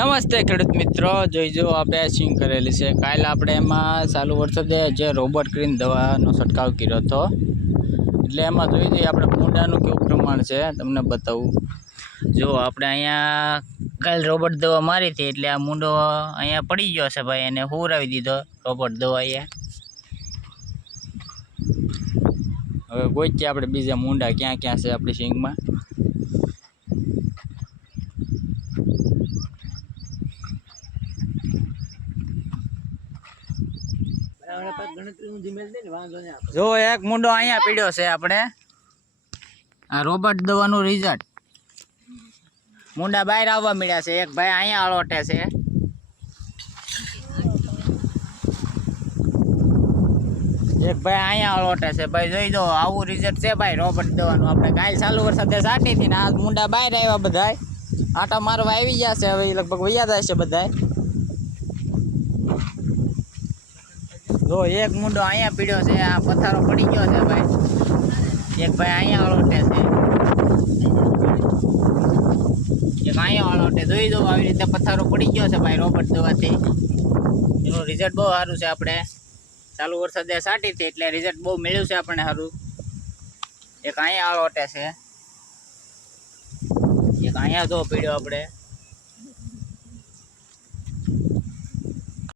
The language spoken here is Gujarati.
નમસ્તે ખેડૂત મિત્રો, જોઈજો આપણે સિંગ કરેલી છે. કાલે આપણે એમાં ચાલુ વરસાદે જે રોબોટ ક્રીન દવાનો છંટકાવ કર્યો હતો, એટલે એમાં જોઈ જઈએ આપણે કુંડાનું કેવું પ્રમાણ છે તમને બતાવું. જો આપણે અહીંયા કાલે રોબોટ દવા મારી હતી, એટલે આ મૂંડો અહીંયા પડી ગયો છે ભાઈ, એને હુરાવી દીધો રોબોટ દવા અહીંયા. હવે ગોતીએ આપણે બીજા મૂંડા ક્યાં ક્યાં છે આપણી સિંગમાં. જો એક મૂંડો અહીંયા પીડ્યો છે આપણે, આ રોબોટ દવાનું રિઝલ્ટ. મૂંડા બહાર આવવા મળ્યા છે. એક ભાઈ અહીંયા અલોટે છે, એક ભાઈ અહીંયા અલોટે છે. ભાઈ જોઈ દો, આવું રિઝલ્ટ છે ભાઈ રોબોટ દવાનું. આપણે કાલ ચાલુ વરસાદે સાટી હતી ને આ મૂંડા બહાર આવ્યા બધા, આટા મારવા આવી ગયા છે. હવે લગભગ વૈયા જાય છે બધા. જો એક મૂંડો અહીંયા પીડ્યો છે, આ પથારો પડી ગયો છે ભાઈ. એક ભાઈ અહીંયા અલોટે છે, એક અહીંયા અલોટે. જોઈ દો, આવી રીતે પથારો પડી ગયો છે ભાઈ રોબોટ દવાથી. એનું રિઝલ્ટ બહુ સારું છે. આપણે ચાલુ વરસાદે સાટી હતી એટલે રિઝલ્ટ બહુ મળ્યું છે આપણને સારું. એક અહીંયા અલોટે છે, એક અહીંયા જો પીડ્યો આપણે.